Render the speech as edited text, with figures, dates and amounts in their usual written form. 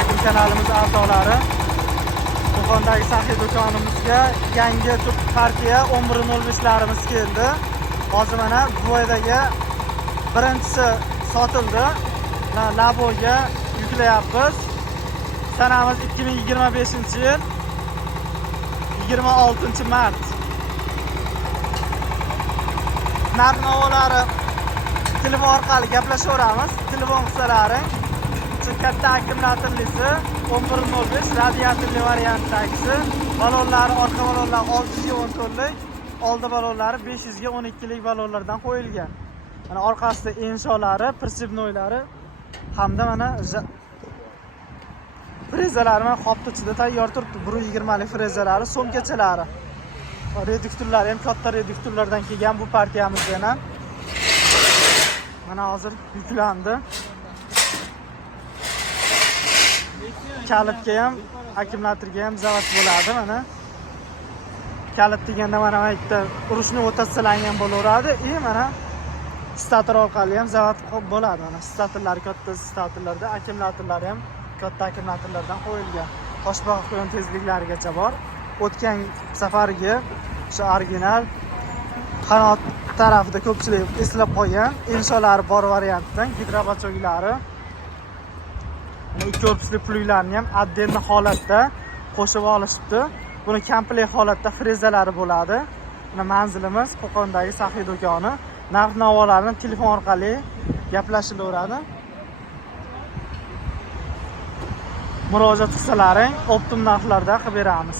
alaykum kanalimiz a'zolari. Qo'qondagi saxiy do'konimizga yangi partiya 11.05larimiz keldi. Hozir mana Buvaydagi birinchisi sotildi. Laboga yuklayapmiz. Sanamiz 2025-yil 26-mart. Narx-navolari telefon orqali gaplashaveramiz. Telefon qilsalaring. Katta akkumulyatorlisi 11.05 radiatorli variantdagisi. Balonlari orqa balonlar 610 tonlik, oldi balonlari 512 lik balonlardan qo'yilgan. Mana orqasida insholari, prinsipnoylari hamda mana frezalari mana qopni ichida tayyor turibdi. 120 lik frezalari, so'mkachalari. Reduktorlar ham katta reduktorlardan kelgan bu partiyamizda ham. Mana hozir yuklandi. Kalitga ham, akkumulyatorga ham zavod bo'ladi mana. Kalit deganda mana bu yerda urushni o'tkazsalangan bo'laveradi. Mana stator orqali ham zavod bo'ladi. Mana statorlar katta statorlarda, akkumulyatorlar ham katta akkumulyatorlardan qo'yilgan. Toshbaqa qo'yin tezliklarigacha bor. O'tgan safargi o'sha original qanot tarafida ko'pchilik eslab qolgan insholari bor variantdan gidrobachoklari. Ikki korpusli plyuglarni ham отдельный holatda qo'shib olishibdi. Buni komplekt holatda frezalari bo'ladi. Mana manzilimiz Qo'qondagi saxiy do'koni. Narx-navolarni telefon orqali gaplashilaveradi. Murojaat qilsalaring, optim narxlarda qilib beramiz.